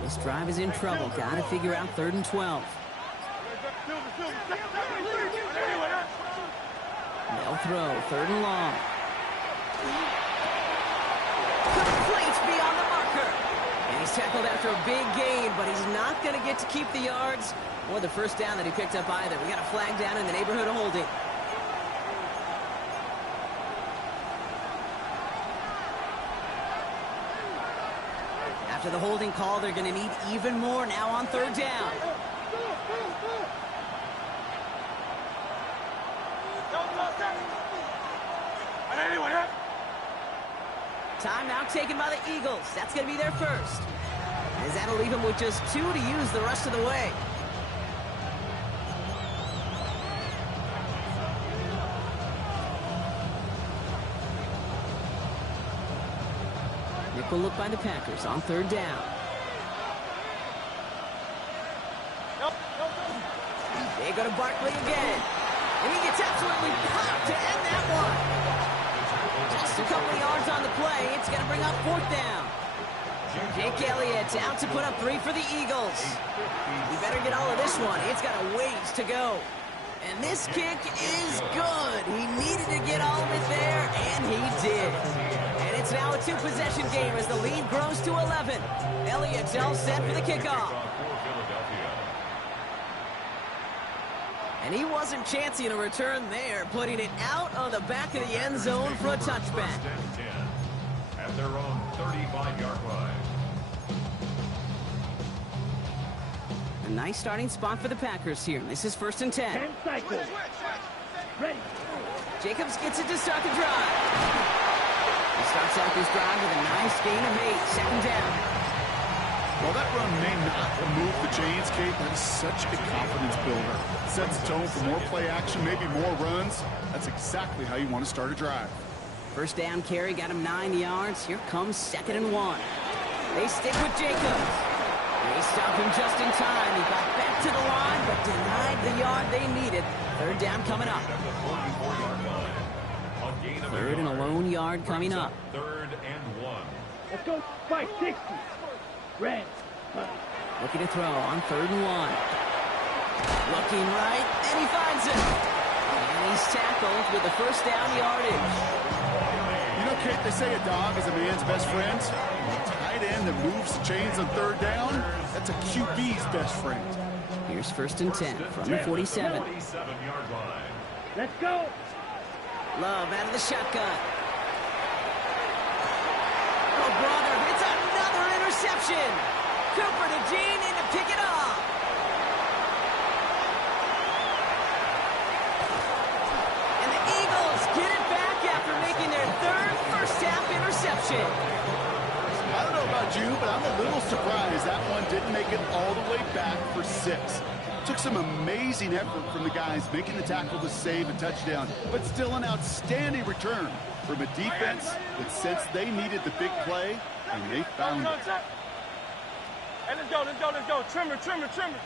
This drive is in trouble. Got to figure out 3rd and 12. They'll throw 3rd and long. Complete beyond the marker. And he's tackled after a big gain, but he's not going to get to keep the yards or the first down that he picked up either. We got a flag down in the neighborhood of holding. After the holding call, they're going to need even more now on 3rd down. Timeout taken by the Eagles. That's going to be their first. As that'll leave him with just 2 to use the rest of the way. Nickel look by the Packers on 3rd down. They go to Barkley again. And he gets absolutely popped to end that one. Just a couple of yards on the play. It's going to bring up 4th down. Jake Elliott out to put up 3 for the Eagles. He better get all of this one. It's got a ways to go. And this kick is good. He needed to get all of it there, and he did. And it's now a 2-possession game as the lead grows to 11. Elliott's all set for the kickoff. And he wasn't chancing a return there, putting it out of the back of the end zone for a touchback. At their own 35-yard line. A nice starting spot for the Packers here. This is 1st and 10. 10 cycles. Ready. Jacobs gets it to start the drive. He starts out this drive with a nice gain of 8. 2nd down. While that run may not remove the chains, Kate, that is such a confidence builder. Sets the tone for more play action, maybe more runs. That's exactly how you want to start a drive. First down carry got him 9 yards. Here comes 2nd and 1. They stick with Jacobs. They stop him just in time. He got back to the line, but denied the yard they needed. 3rd down coming up. 3rd and a lone yard coming up. 3rd and 1. Let's go. 560. Red. Looking to throw on 3rd and 1. Looking right, and he finds it. And he's tackled with the first down yardage. You know, Kate, they say a dog is a man's best friend. A tight end that moves the chains on 3rd down, that's a QB's best friend. Here's 1st and 10 from the 47. 47-yard line. Let's go. Love out of the shotgun. Oh, brother, it's another interception. Cooper to Jean in to pick it off. And the Eagles get it back after making their 3rd first-half interception. I don't know about you, but I'm a little surprised that one didn't make it all the way back for 6. Took some amazing effort from the guys making the tackle to save a touchdown, but still an outstanding return from a defense that sensed they needed the big play, and they found it. Hey, let's go, let's go, let's go. Trimmer, trimmer, trimmer.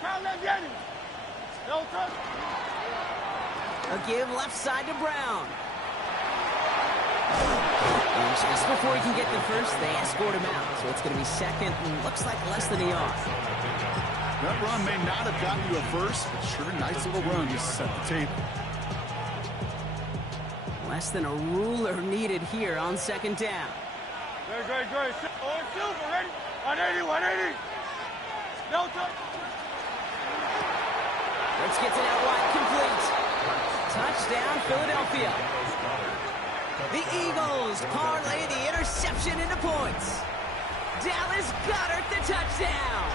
Crown left, Yanni. No touch. A give left side to Brown. And just before he can get the first, they escort him out. So it's going to be 2nd and looks like less than a yard. That run may not have gotten you a first, but sure a nice little run to set the table. Less than a ruler needed here on 2nd down. Great, great, great. Oh, Silver, ready? 180, 180. No touch. Let's get to that wide, complete. Touchdown, Philadelphia. The Eagles parlay the interception into points. Dallas Goedert the touchdown.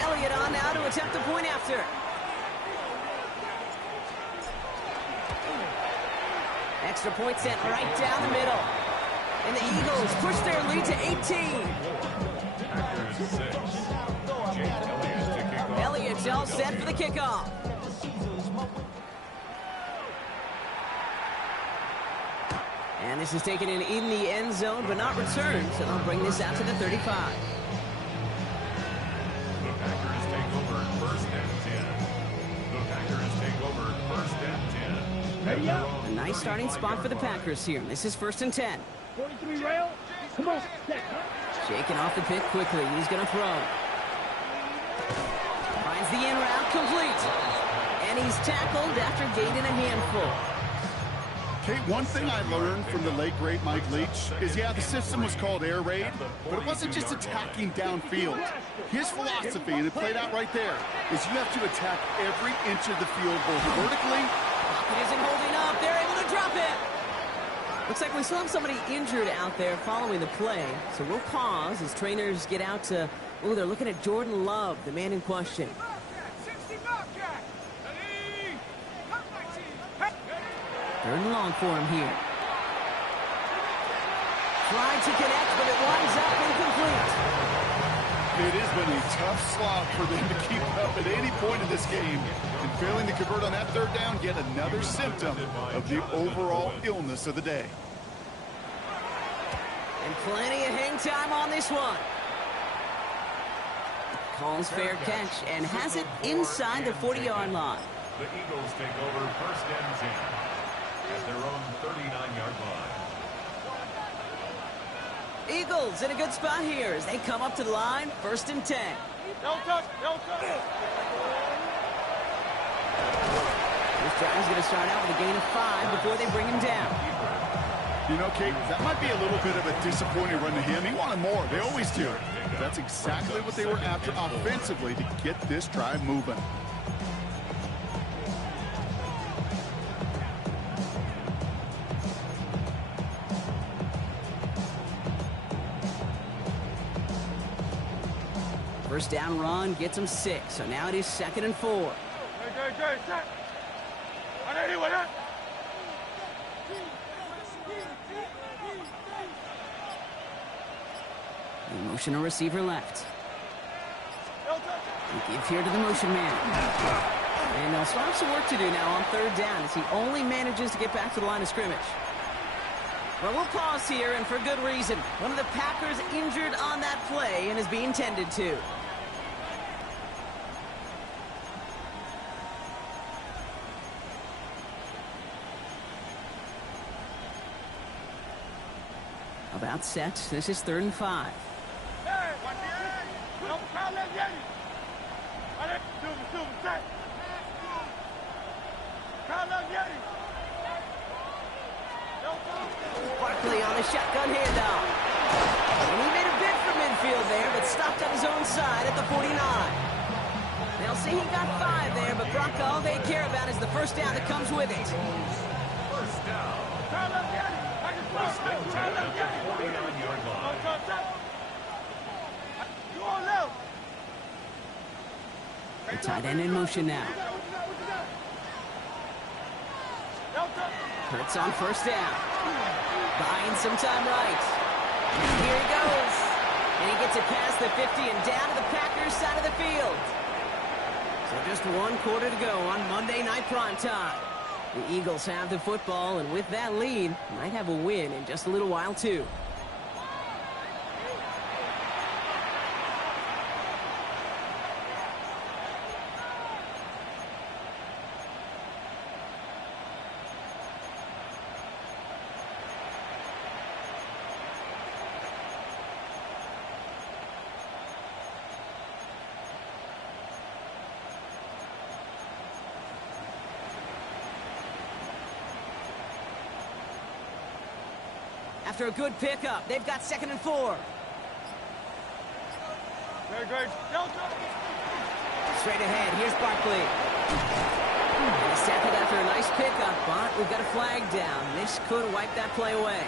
Elliott on now to attempt the point after. Extra point sent right down the middle. And the Eagles push their lead to 18. Packers 6. Jake Elliott to kick off. Elliott's all set for the kickoff. And this is taken in the end zone, but not returned, so they'll bring this out to the 35. The Packers take over first and 10. The Packers take over first and 10. Ready up. A nice starting spot for the Packers here. This is first and 10. 43 rail. Come on. Shaking off the pick quickly. He's going to throw. Finds the in route complete. And he's tackled after gaining a handful. Kate, one thing I learned from the late, great Mike Leach is, yeah, the system was called air raid, but it wasn't just attacking downfield. His philosophy, and it played out right there, is you have to attack every inch of the field, both vertically. Pocket isn't holding up. They're able to drop it. Looks like we still have somebody injured out there following the play. So we'll pause as trainers get out to, oh, they're looking at Jordan Love, the man in question. Third and long for him here. Tried to connect, but it winds up incomplete. It has been a tough slog for them to keep up at any point in this game. And failing to convert on that third down, yet another symptom of the overall illness of the day. And plenty of hang time on this one. Calls fair catch and has it inside the 40-yard line. The Eagles take over first and 10 at their own 39-yard line. Eagles in a good spot here as they come up to the line, first and 10. Don't touch, don't touch. This drive is going to start out with a gain of 5 before they bring him down. You know, Kate, that might be a little bit of a disappointing run to him. He wanted more. They always do. But that's exactly what they were after offensively to get this drive moving. First down run gets him 6, so now it is second and 4. Hey, set. The motion a receiver left. They give here to the motion man. And they'll start some work to do now on third down as he only manages to get back to the line of scrimmage. Well, we'll pause here, and for good reason. One of the Packers injured on that play and is being tended to. About set. This is third and 5. Barkley on a shotgun handoff. And he made a bid for midfield there, but stopped on his own side at the 49. They'll see he got 5 there, but Brock, all they care about is the first down that comes with it. First down. First and 10 at the 49-yard line. The tight end in motion now. Hurts on first down. Buying some time right. And here he goes. And he gets it past the 50 and down to the Packers side of the field. So just 1 quarter to go on Monday Night Primetime. The Eagles have the football, and with that lead, might have a win in just a little while, too. After a good pickup, they've got second and 4. Great. Straight ahead, here's Barkley. And he's tackled after a nice pickup, but we've got a flag down. This could wipe that play away.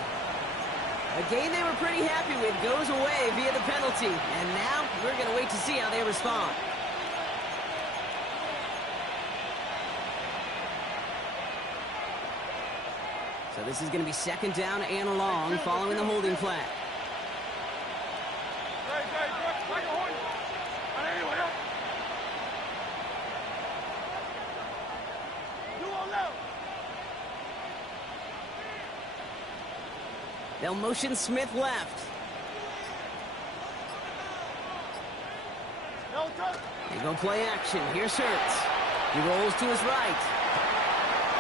A game they were pretty happy with goes away via the penalty. And now we're going to wait to see how they respond. So this is going to be second down and long following the holding flag. They'll motion Smith left. They go play action. Here's Hurts. He rolls to his right.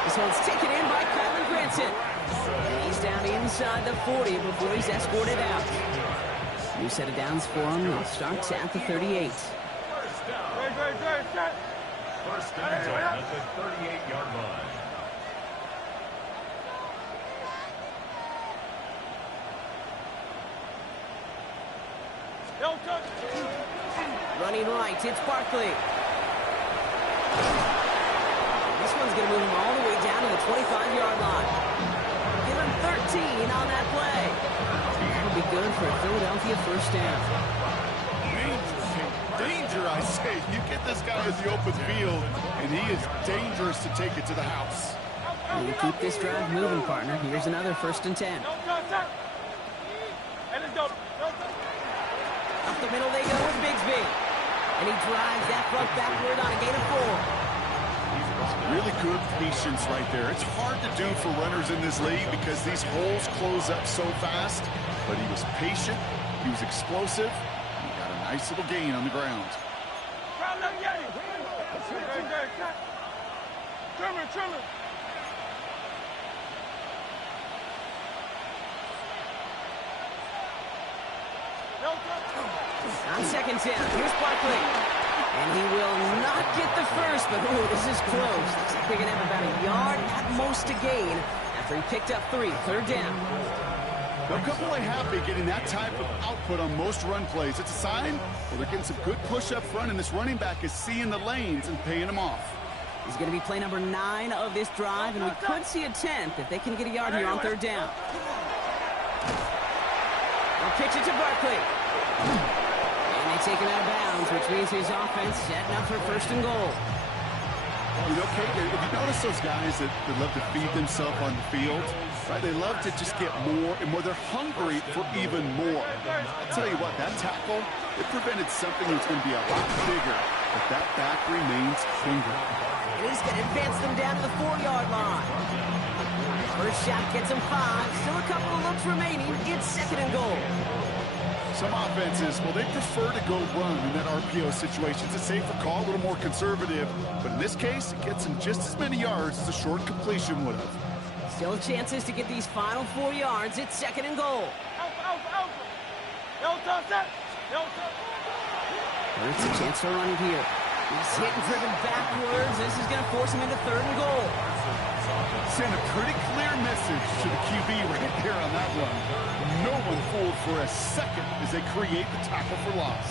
This one's taken in by Kylen Granson. And he's down inside the 40 before he's escorted out. New set of downs for him. It starts at the 38. First down at the 38-yard line. Running right, it's Barkley. This one's going to move him all the way down to the 25-yard line. Give him 13 on that play. That'll be good for a Philadelphia first down. Danger, I say. You get this guy in the open field, and he is dangerous to take it to the house. And you keep this drive moving, partner. Here's another 1st and 10. Up the middle they go with Bigsby. And he drives that front backward on a gain of 4. Really good patience right there. It's hard to do for runners in this league because these holes close up so fast. But he was patient. He was explosive. He got a nice little gain on the ground. Trimmer. On second down, here's Barkley. And he will not get the first, but ooh, this is close. Looks like they're going to have about a yard at most to gain after he picked up 3. 3rd down. They'll come away happy getting that type of output on most run plays. It's a sign, well, they're getting some good push up front, and this running back is seeing the lanes and paying them off. He's going to be play number 9 of this drive, and we could see a 10th if they can get a yard here on 3rd down. They'll pitch it to Barkley. And they take him out of bounds, which means his offense setting up for 1st and goal. You know, Kate, if you notice those guys that love to feed themselves on the field, right? They love to just get more and more. They're hungry for even more. I'll tell you what, that tackle, it prevented something that's going to be a lot bigger, but that back remains hungry. And he's going to advance them down to the 4-yard line. First shot gets him 5. Still a couple of looks remaining. It's 2nd and goal. Some offenses, well, they prefer to go run in that RPO situation. It's a safer call, a little more conservative. But in this case, it gets him just as many yards as a short completion would have. Still chances to get these final 4 yards. It's 2nd and goal. Hurts a chance to run it here. He's hit and driven backwards. This is going to force him into 3rd and goal. Send a pretty clear message to the QB right here on that one. No one fooled for a second as they create the tackle for loss.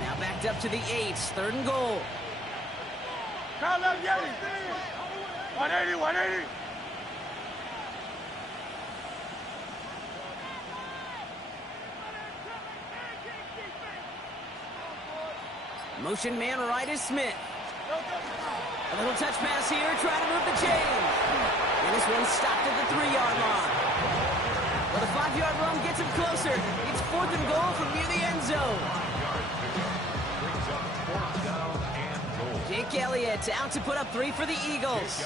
Now backed up to the 8. 3rd and goal. 180. Motion man right is Smith. A little touch pass here, trying to move the chains. And this one's stopped at the 3-yard line. Well, the 5-yard run gets him closer. It's 4th and goal from near the end zone. Jake Elliott out to put up 3 for the Eagles.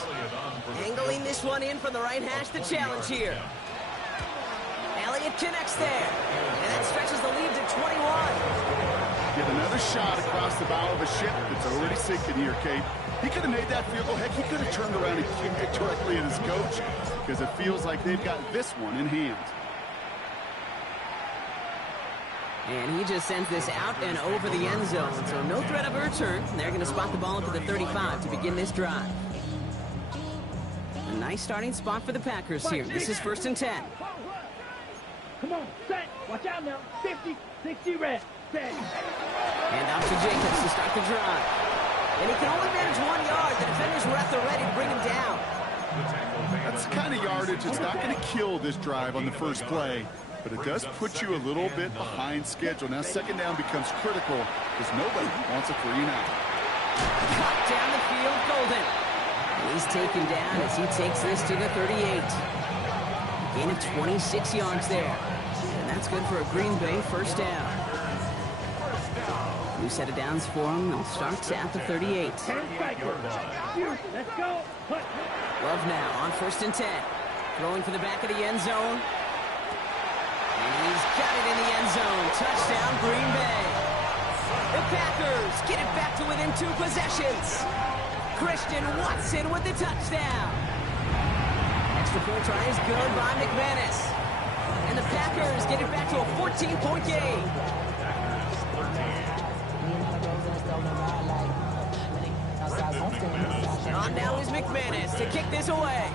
Angling this one in from the right hash, the challenge here. Elliott connects there. And that stretches the lead to 21. Get another shot across the bow of a ship that's already sinking here, Kate. He could have made that field goal. Heck, he could have turned around and kicked it directly at his coach because it feels like they've got this one in hand. And he just sends this out and over the end zone. So no threat of a return. They're going to spot the ball up at the 35 to begin this drive. A nice starting spot for the Packers here. This is 1st and 10. Come on, set. Watch out now. 50, 60 red. Set. And out to Jacobs to start the drive. And he can only manage 1 yard. The defenders were at the ready to bring him down. That's the kind of yardage that's not going to kill this drive on the first play, but it does put you a little bit behind schedule. Now 2nd down becomes critical because nobody wants a 3 and out. Cut down the field, Golden. And he's taken down as he takes this to the 38. Gain of 26 yards there. And that's good for a Green Bay first down. New set of downs for him. They'll start at the 38. Let's go. Love now on 1st and 10. Throwing for the back of the end zone. And he's got it in the end zone. Touchdown, Green Bay. The Packers get it back to within 2 possessions. Christian Watson with the touchdown. Extra point try is good by McManus. And the Packers get it back to a 14-point game. On now is McManus to kick this away.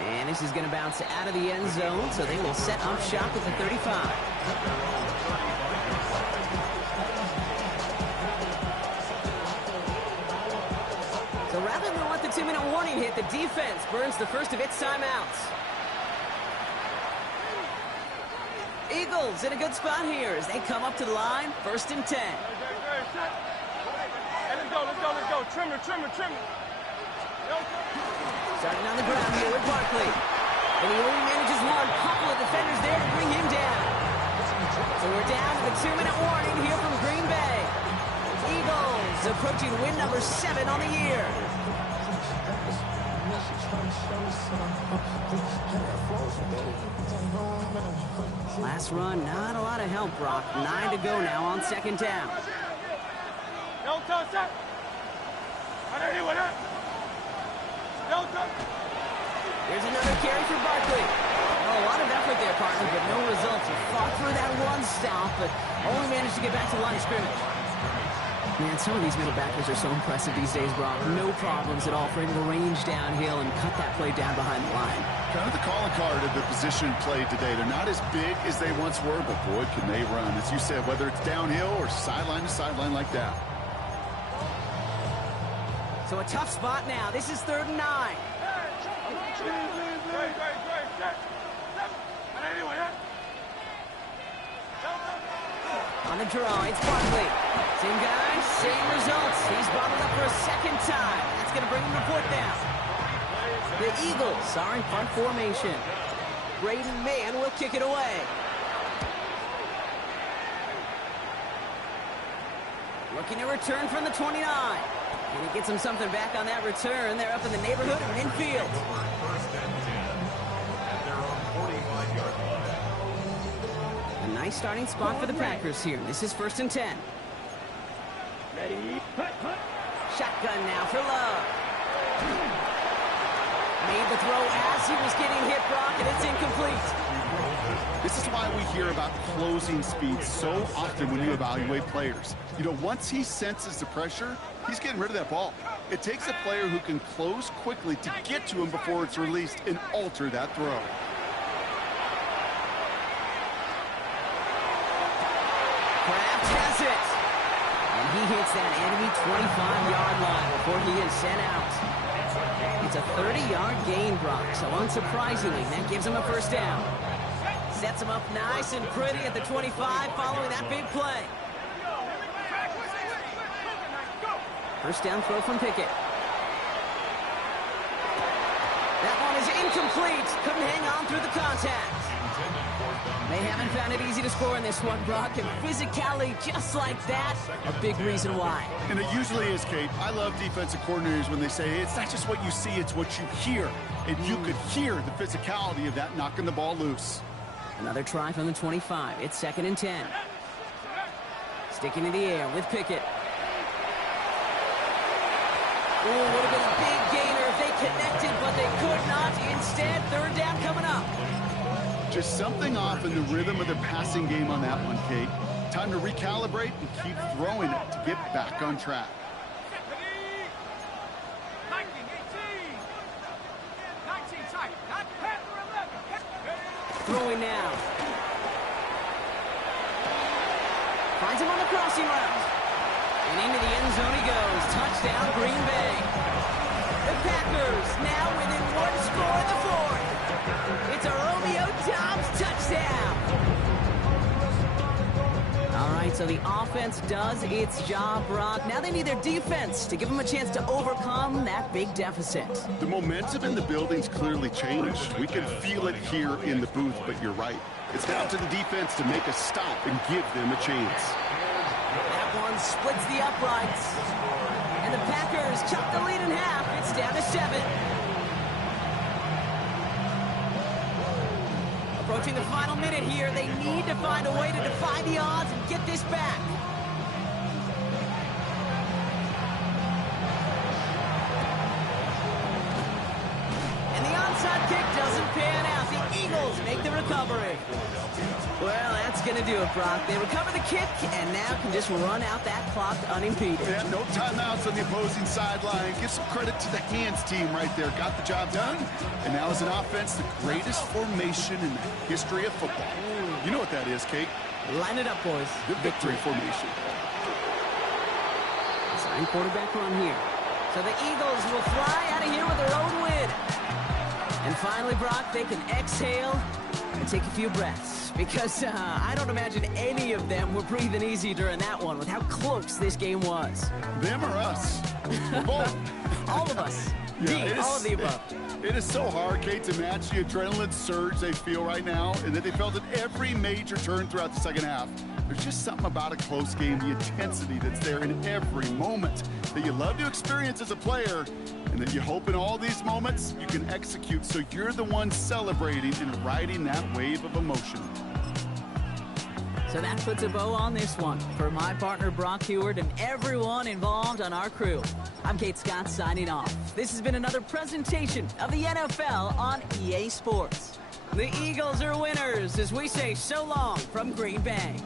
And this is going to bounce out of the end zone, so they will set up shop at the 35. So rather than let the 2-minute warning hit, the defense burns the first of its timeouts. Eagles in a good spot here as they come up to the line, 1st and 10. Hey, let's go. Trim it. Starting on the ground here with Barkley. And he only manages one couple of defenders there to bring him down. So we're down to the 2-minute warning here from Green Bay. Eagles approaching win number 7 on the year. Last run, not a lot of help, Brock. 9 to go now on 2nd down. Here's another carry for Barkley. Oh, a lot of effort there, partner, but no results. He fought for that one stop, but only managed to get back to the line of scrimmage. Man, some of these middle backers are so impressive these days, Brock. No problems at all for him to range downhill and cut that play down behind the line. Kind of the calling card of the position played today. They're not as big as they once were, but boy, can they run. As you said, whether it's downhill or sideline to sideline like that. So a tough spot now. This is 3rd and 9. On the draw, it's Barkley. Same guy, same results. He's bottled up for a 2nd time. That's going to bring him to 4th down. The Eagles are in punt formation. Braden Mann will kick it away. Looking to return from the 29. And he gets him something back on that return. They're up in the neighborhood of midfield. A nice starting spot for the Packers here. This is 1st and 10. Ready? Shotgun now for Love. Made the throw as he was getting hit, Brock, and it's incomplete. This is why we hear about closing speed so often when you evaluate players. You know, once he senses the pressure, he's getting rid of that ball. It takes a player who can close quickly to get to him before it's released and alter that throw. Kraft has it. And he hits that enemy 25-yard line before he is sent out. It's a 30-yard gain, Brock, so unsurprisingly, that gives him a 1st down. Sets him up nice and pretty at the 25 following that big play. 1st down throw from Pickett. That one is incomplete. Couldn't hang on through the contact. They haven't found it easy to score in this one, Brock, and physicality just like that, a big reason why. And it usually is, Kate. I love defensive coordinators when they say, hey, it's not just what you see, it's what you hear. And you could hear the physicality of that knocking the ball loose. Another try from the 25. It's 2nd and 10. Sticking in the air with Pickett. Oh, would have been a big gainer if they connected, but they could not. Instead, 3rd down coming up. Just something off in the rhythm of the passing game on that one, Kate. Time to recalibrate and keep throwing it to get back on track. Throwing now. Finds him on the crossing route. And into the end zone he goes. Touchdown, Green Bay. The Packers now within 1 score in the 4th. It's a Romeo Doubs touchdown. All right, So the offense does its job, Brock. Now they need their defense to give them a chance to overcome that big deficit. The momentum in the building's clearly changed. We can feel it here in the booth, but you're right. It's now to the defense to make a stop and give them a chance. That one splits the uprights. And the Packers chop the lead in half. It's down to 7. Approaching the final minute here, they need to find a way to defy the odds and get this back. And the onside kick doesn't pan out. The Eagles make the recovery. Well, that's going to do it, Brock. They recover the kick and now can just run out that clock unimpeded. Yeah, no timeouts on the opposing sideline. Give some credit to the hands team right there. Got the job done. And now as an offense, the greatest formation in the history of football. You know what that is, Kate? Line it up, boys. The victory formation. Sign quarterback run here. So the Eagles will fly out of here with their own win. And finally, Brock, they can exhale and take a few breaths. Because I don't imagine any of them were breathing easy during that one with how close this game was. Them or us? Both. All of us. Yeah, all of the above. It is so hard, Kate, to match the adrenaline surge they feel right now and that they felt at every major turn throughout the second half. There's just something about a close game, the intensity that's there in every moment that you love to experience as a player, and that you hope in all these moments you can execute so you're the one celebrating and riding that wave of emotion. So that puts a bow on this one. For my partner, Brock Huard, and everyone involved on our crew, I'm Kate Scott signing off. This has been another presentation of the NFL on EA Sports. The Eagles are winners as we say so long from Green Bay.